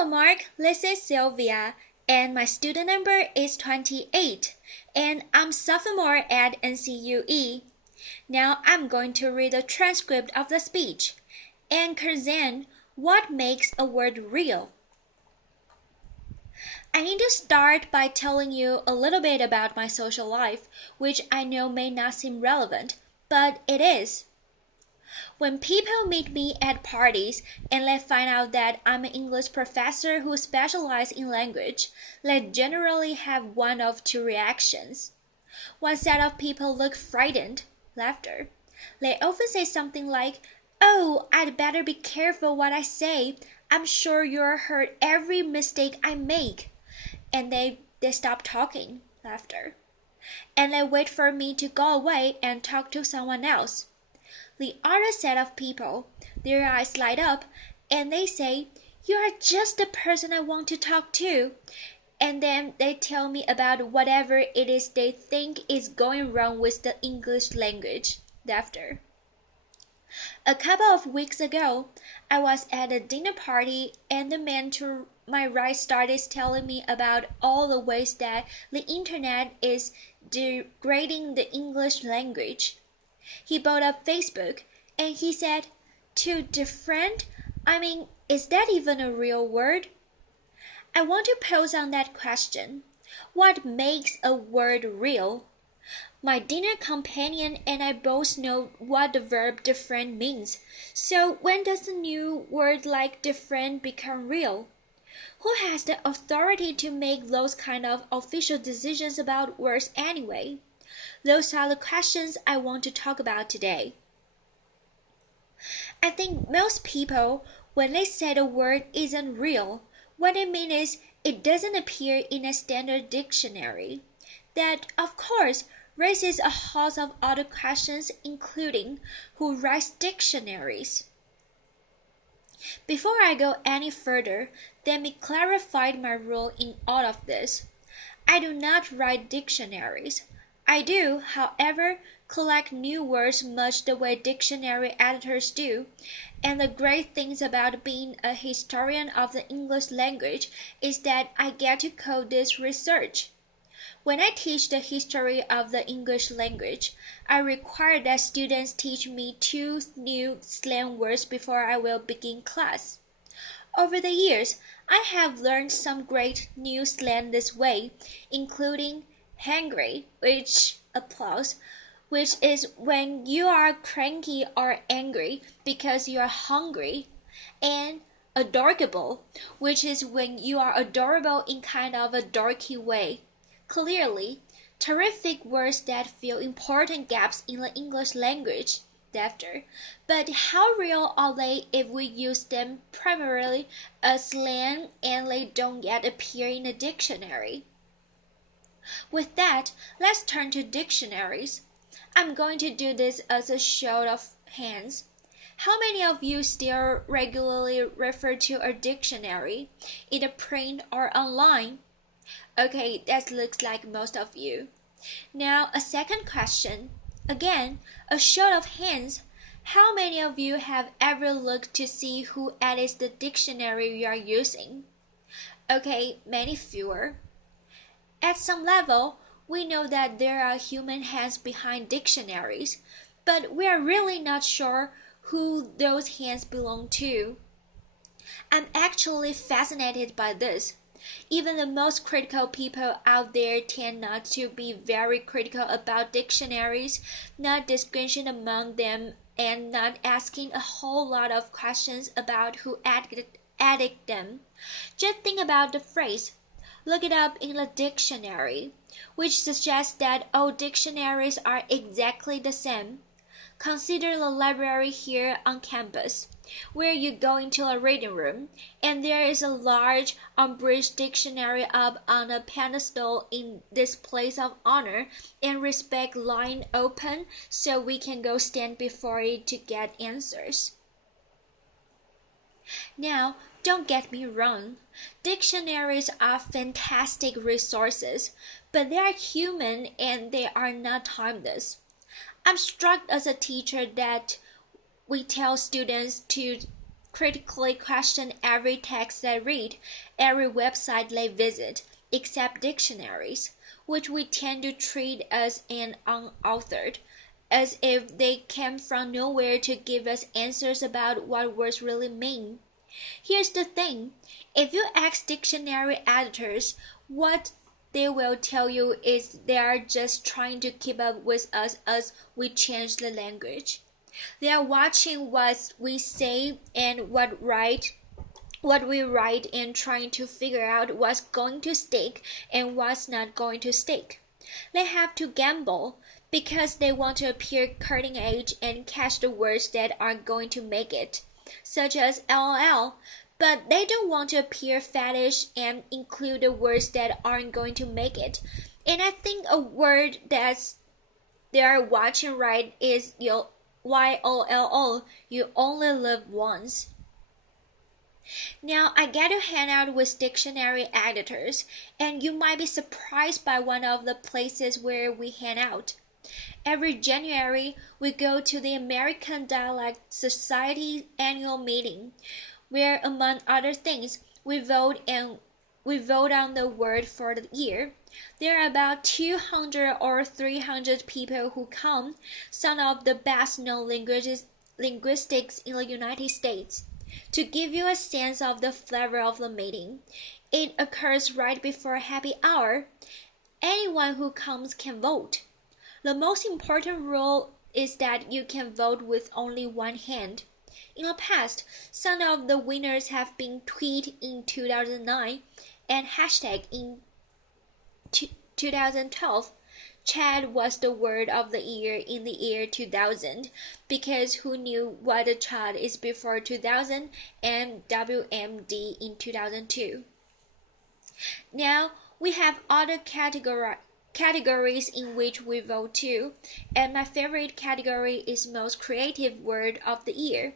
Hello, Mark. This is Sylvia, and my student number is 28, and I'm sophomore at NCUE. Now I'm going to read a transcript of the speech. And Curzan, what makes a word real? I need to start by telling you a little bit about my social life, which I know may not seem relevant, but it is. When people meet me at parties and they find out that I'm an English professor who specializes in language, they generally have one of two reactions. One set of people look frightened, laughter. They often say something like, "Oh, I'd better be careful what I say. I'm sure you'll hurt every mistake I make." And they stop talking, laughter. And they wait for me to go away and talk to someone else. The other set of people, their eyes light up, and they say, "You are just the person I want to talk to." And then they tell me about whatever it is they think is going wrong with the English language. Laughter. A couple of weeks ago, I was at a dinner party, and the man to my right started telling me about all the ways that the internet is degrading the English language. He brought up Facebook, and he said, "To defriend? I mean, is that even a real word?" I want to pose on that question. What makes a word real? My dinner companion and I both know what the verb defriend means. So when does a new word like defriend become real? Who has the authority to make those kind of official decisions about words anyway? Those are the questions I want to talk about today. I think most people, when they say the word isn't real, what they mean is it doesn't appear in a standard dictionary. That, of course, raises a host of other questions, including who writes dictionaries. Before I go any further, let me clarify my role in all of this. I do not write dictionaries. I do, however, collect new words much the way dictionary editors do, and the great things about being a historian of the English language is that I get to code this research. When I teach the history of the English language, I require that students teach me 2 new slang words before I will begin class. Over the years, I have learned some great new slang this way, including hangry, which is when you are cranky or angry because you are hungry, and adorable, which is when you are adorable in kind of a dorky way. Clearly, terrific words that fill important gaps in the English language. Laughter. But how real are they if we use them primarily as slang and they don't yet appear in a dictionary? With that, let's turn to dictionaries. I'm going to do this as a show of hands. How many of you still regularly refer to a dictionary, either print or online? Okay, that looks like most of you. Now, a second question. Again, a show of hands. How many of you have ever looked to see who edits the dictionary you are using? Okay, many fewer. At some level, we know that there are human hands behind dictionaries, but we are really not sure who those hands belong to. I'm actually fascinated by this. Even the most critical people out there tend not to be very critical about dictionaries, not distinguishing among them, and not asking a whole lot of questions about who added them. Just think about the phrase, "Look it up in the dictionary," which suggests that all dictionaries are exactly the same. Consider the library here on campus, where you go into a reading room, and there is a large unabridged dictionary up on a pedestal in this place of honor and respect lying open so we can go stand before it to get answers. Now, don't get me wrong. Dictionaries are fantastic resources, but they are human and they are not timeless. I'm struck as a teacher that we tell students to critically question every text they read, every website they visit, except dictionaries, which we tend to treat as unauthored, as if they came from nowhere to give us answers about what words really mean. Here's the thing, if you ask dictionary editors, what they will tell you is they are just trying to keep up with us as we change the language. They are watching what we say and what we write and trying to figure out what's going to stick and what's not going to stick. They have to gamble because they want to appear cutting edge and catch the words that are going to make it, such as LOL, but they don't want to appear faddish and include the words that aren't going to make it. And I think a word that's they are watching right is YOLO, you only live once. Now I get to hang out with dictionary editors, and you might be surprised by one of the places where we hang out. Every January, we go to the American Dialect Society annual meeting, where, among other things, we vote on the word for the year. There are about 200 or 300 people who come, some of the best-known linguistics in the United States. To give you a sense of the flavor of the meeting, it occurs right before happy hour. Anyone who comes can vote. The most important rule is that you can vote with only one hand. In the past, some of the winners have been tweeted in 2009 and hashtag in 2012. Chad was the word of the year in the year 2000 because who knew what a child is before 2000 and WMD in 2002. Now we have other categories in which we vote too, and my favorite category is most creative word of the year.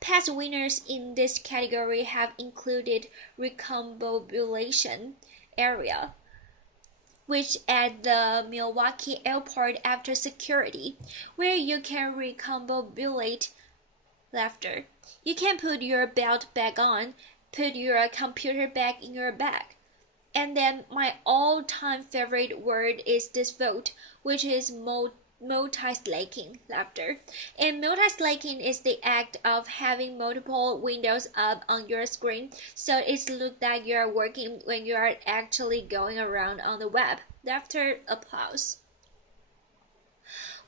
Past winners in this category have included recombobulation area, which at the Milwaukee airport after security, where you can recombobulate laughter. You can put your belt back on, put your computer back in your bag. And then my all-time favorite word is this vote, which is multi-slaking laughter. And multi-slaking is the act of having multiple windows up on your screen, so it looks like you are working when you are actually going around on the web. Laughter, applause.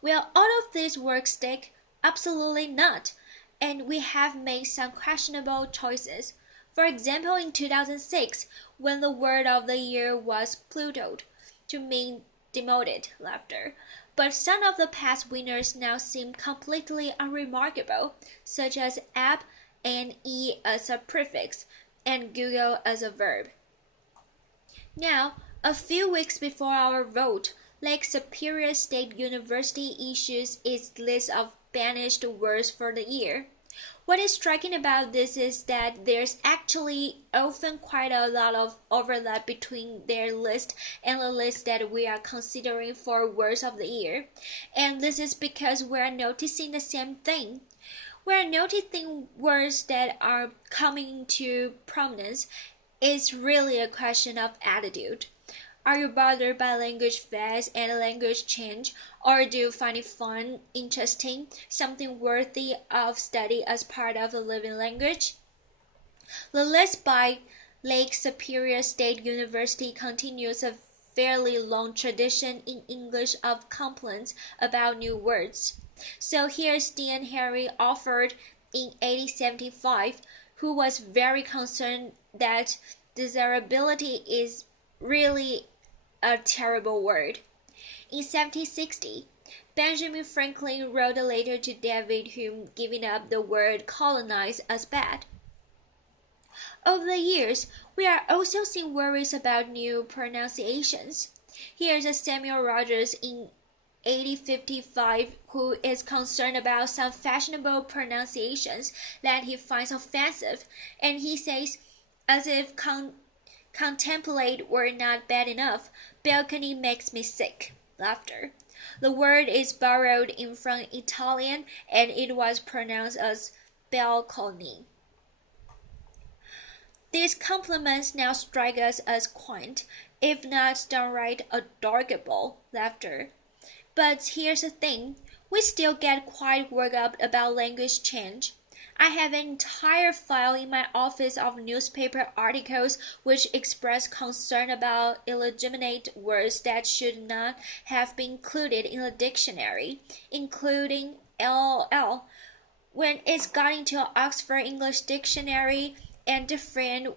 Will all of these work stick? Absolutely not. And we have made some questionable choices. For example, in 2006, when the word of the year was Plutoed, to mean demoted laughter. But some of the past winners now seem completely unremarkable, such as app and e as a prefix, and Google as a verb. Now, a few weeks before our vote, Lake Superior State University issues its list of banished words for the year. What is striking about this is that there's actually often quite a lot of overlap between their list and the list that we are considering for words of the year. And this is because we're noticing the same thing. We're noticing words that are coming into prominence. It's really a question of attitude. Are you bothered by language fads and language change, or do you find it fun, interesting, something worthy of study as part of a living language? The list by Lake Superior State University continues a fairly long tradition in English of complaints about new words. So here's Dan Harry offered in 1875, who was very concerned that desirability is really a terrible word. In 1760, Benjamin Franklin wrote a letter to David Hume giving up the word colonize as bad. Over the years, we are also seeing worries about new pronunciations. Here's a Samuel Rogers in 1855 who is concerned about some fashionable pronunciations that he finds offensive, and he says, as if contemplate were not bad enough, balcony makes me sick. Laughter. The word is borrowed in from Italian and it was pronounced as balcony. These compliments now strike us as quaint, if not downright adorable laughter. But here's the thing, we still get quite worked up about language change. I have an entire file in my office of newspaper articles which express concern about illegitimate words that should not have been included in the dictionary, including LOL, when it's got into an Oxford English Dictionary, and different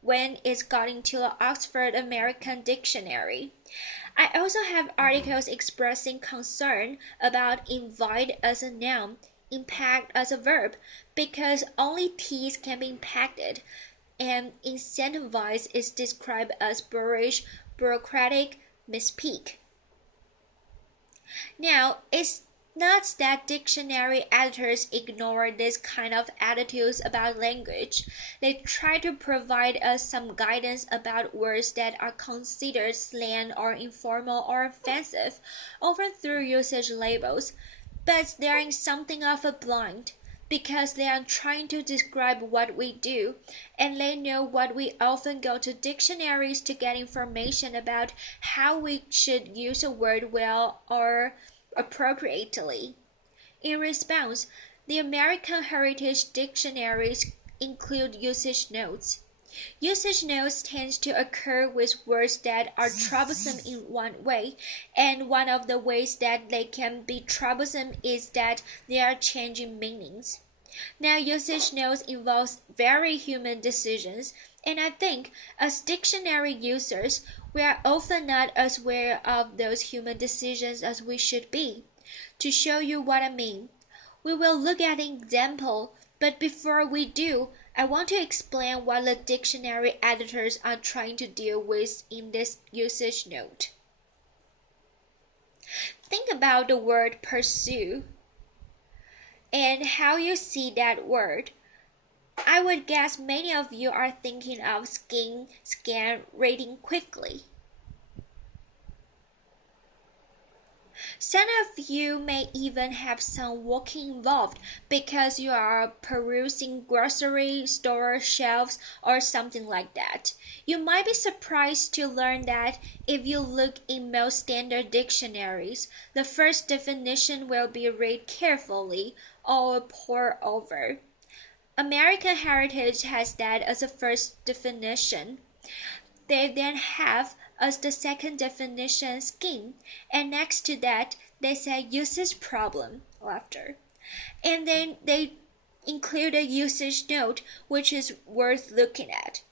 when it's got into the Oxford American Dictionary. I also have articles expressing concern about invite as a noun, impact as a verb, because only T's can be impacted, and incentivize is described as boorish, bureaucratic, misspeak. Now, it's not that dictionary editors ignore this kind of attitudes about language. They try to provide us some guidance about words that are considered slang or informal or offensive, often through usage labels. But they are in something of a blind, because they are trying to describe what we do, and they know what we often go to dictionaries to get information about how we should use a word well or appropriately. In response, the American Heritage Dictionaries include usage notes. Usage notes tend to occur with words that are troublesome in one way, and one of the ways that they can be troublesome is that they are changing meanings. Now, usage notes involves very human decisions, and I think as dictionary users, we are often not as aware of those human decisions as we should be. To show you what I mean, we will look at an example, but before we do, I want to explain what the dictionary editors are trying to deal with in this usage note. Think about the word pursue and how you see that word. I would guess many of you are thinking of scan, reading quickly. Some of you may even have some walking involved because you are perusing grocery store shelves or something like that. You might be surprised to learn that if you look in most standard dictionaries, the first definition will be read carefully or pored over. American Heritage has that as a first definition. They then have as the second definition scheme, and next to that they say usage problem laughter. And then they include a usage note which is worth looking at.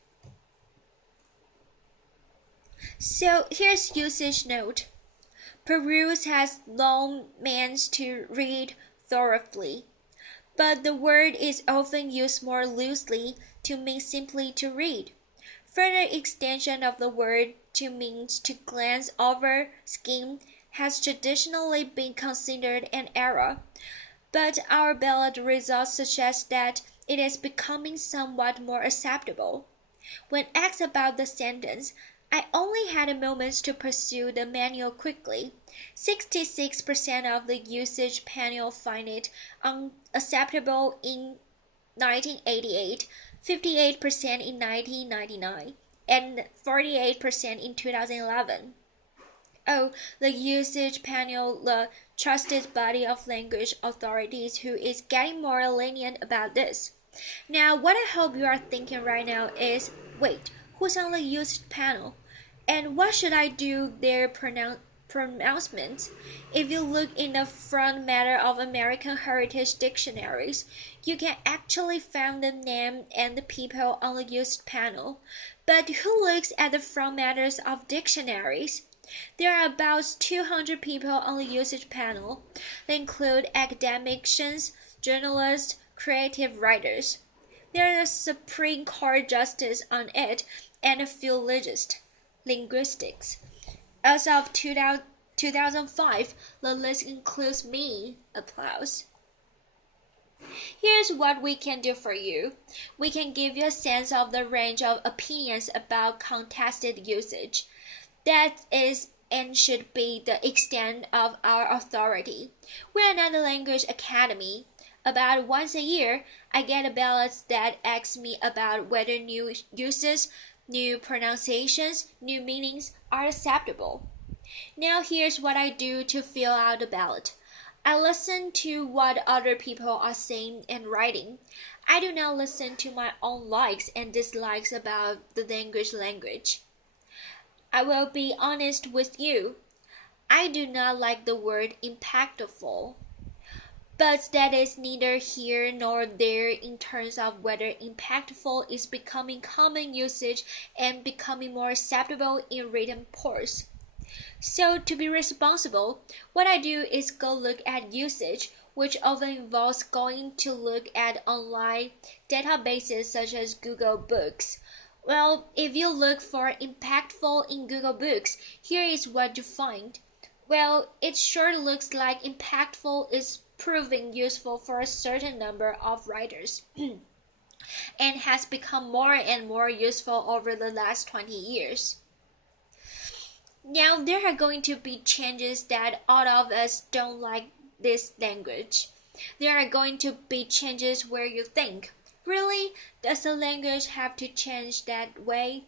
So here's usage note. Peruse has long meant to read thoroughly, but the word is often used more loosely to mean simply to read. Further extension of the word to mean to glance over, skim, has traditionally been considered an error, but our ballot results suggest that it is becoming somewhat more acceptable. When asked about the sentence, I only had a moment to pursue the manual quickly. 66% of the usage panel find it unacceptable in 1988, 58% in 1999, and 48% in 2011. Oh, the usage panel, the trusted body of language authorities who is getting more lenient about this. Now, what I hope you are thinking right now is, wait, who's on the usage panel? And what should I do their pronouncements? If you look in the front matter of American Heritage Dictionaries, you can actually find the name and the people on the used panel. But who looks at the front matters of dictionaries? There are about 200 people on the usage panel. They include academicians, journalists, creative writers. There is a Supreme Court justice on it and a philologist. Linguistics. As of 2005, the list includes me. Applause. Here's what we can do for you. We can give you a sense of the range of opinions about contested usage. That is and should be the extent of our authority. We are not a language academy. About once a year, I get a ballot that asks me about whether new uses, new pronunciations, new meanings are acceptable. Now here's what I do to fill out the ballot. I listen to what other people are saying and writing. I do not listen to my own likes and dislikes about the language. I will be honest with you. I do not like the word impactful. But that is neither here nor there in terms of whether impactful is becoming common usage and becoming more acceptable in written course. So to be responsible, what I do is go look at usage, which often involves going to look at online databases such as Google Books. Well, if you look for impactful in Google Books, here is what you find. Well, it sure looks like impactful is proving useful for a certain number of writers and has become more and more useful over the last 20 years. Now, there are going to be changes that all of us don't like this language. There are going to be changes where you think, really, does the language have to change that way?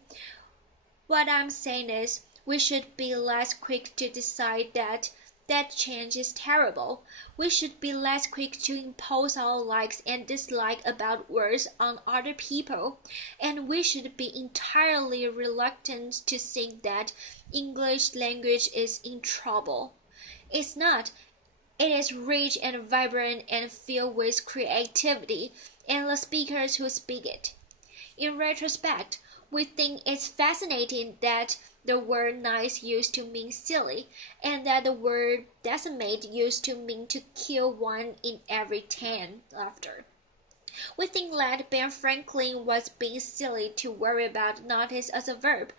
What I'm saying is, we should be less quick to decide that change is terrible. We should be less quick to impose our likes and dislikes about words on other people, and we should be entirely reluctant to think that English language is in trouble. It's not. It is rich and vibrant and filled with creativity and the speakers who speak it. In retrospect, we think it's fascinating that the word nice used to mean silly, and that the word decimate used to mean to kill one in every 10 laughter. We think that Ben Franklin was being silly to worry about notice as a verb.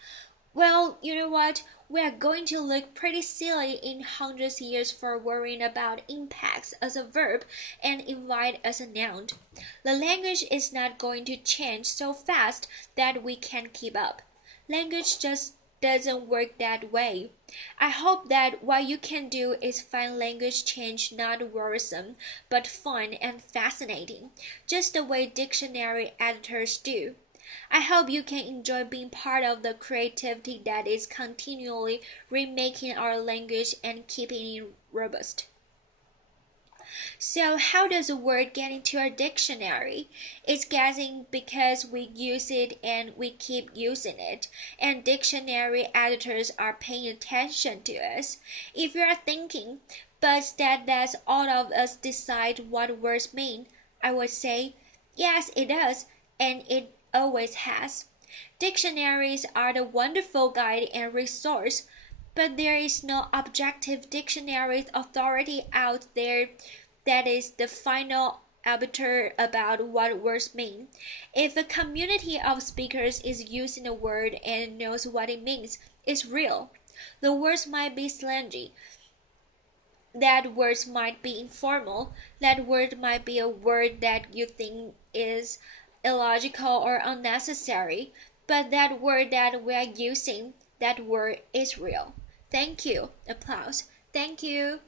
Well, you know what? We are going to look pretty silly in hundreds of years for worrying about impacts as a verb and invite as a noun. The language is not going to change so fast that we can't keep up. Language just doesn't work that way. I hope that what you can do is find language change not worrisome, but fun and fascinating, just the way dictionary editors do. I hope you can enjoy being part of the creativity that is continually remaking our language and keeping it robust. So how does a word get into our dictionary? It's getting because we use it and we keep using it, and dictionary editors are paying attention to us. If you are thinking, but that's all of us decide what words mean, I would say, yes, it does, and it always has. Dictionaries are the wonderful guide and resource, but there is no objective dictionary authority out there that is the final arbiter about what words mean. If a community of speakers is using a word and knows what it means, it's real. The words might be slangy. That word might be informal. That word might be a word that you think is illogical or unnecessary. But that word that we are using, that word is real. Thank you. Applause. Thank you.